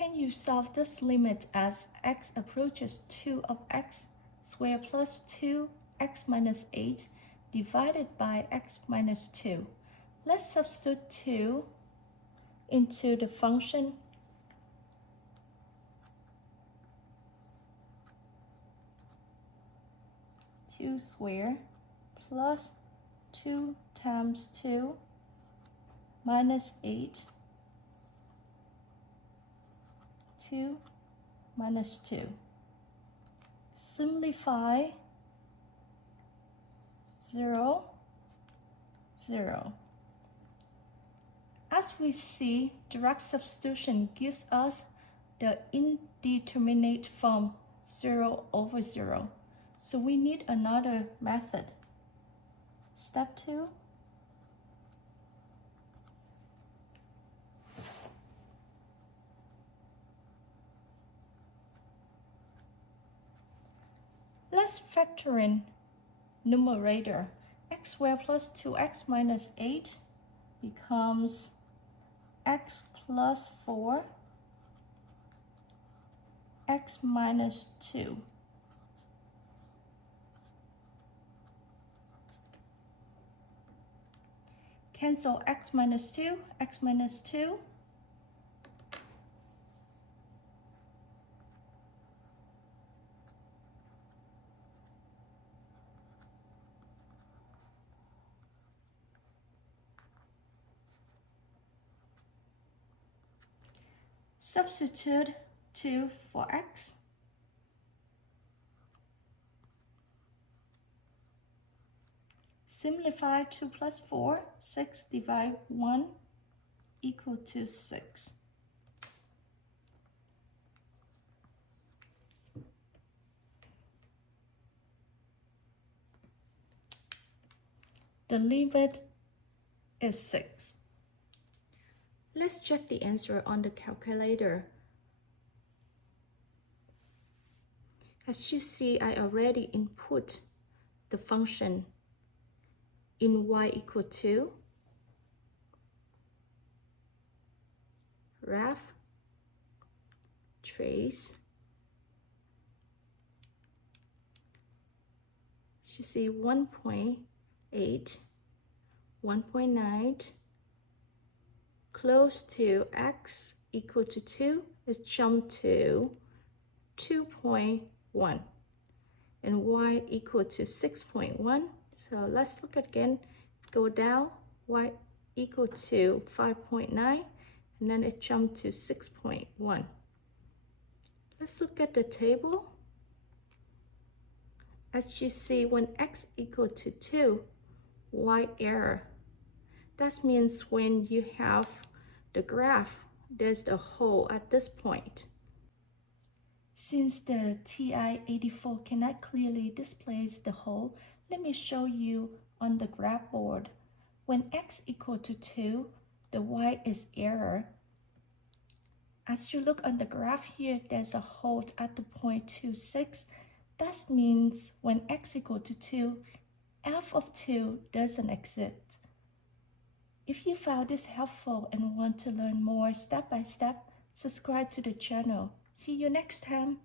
Can you solve this limit as x approaches 2 of x squared plus 2x minus 8 divided by x minus 2? Let's substitute 2 into the function. Two squared plus 2 times 2 minus 8, 2 minus 2. Simplify 0, 0. As we see, direct substitution gives us the indeterminate form 0 over 0. So we need another method. Step 2. Let's factor in numerator. X squared plus 2x minus 8 becomes x plus 4, x minus 2. Cancel x minus 2, x minus 2. Substitute 2 for x. Simplify 2 plus 4, 6 divide 1 equal to 6. The limit is 6. Let's check the answer on the calculator. As you see, I already input the function in y equal to ref trace. You see 1.8, 1.9, close to x equal to 2 is jumped to 2.1 and y equal to 6.1. So let's look again, go down, y equal to 5.9 and then it jumped to 6.1. Let's look at the table. As you see, when x equal to 2, y error. That means when you have the graph, there's the hole at this point. Since the TI-84 cannot clearly display the hole, let me show you on the graph board. When x equal to 2, the y is error. As you look on the graph here, there's a hole at the point 26. That means when x equal to 2, f of 2 doesn't exist. If you found this helpful and want to learn more step by step, subscribe to the channel. See you next time.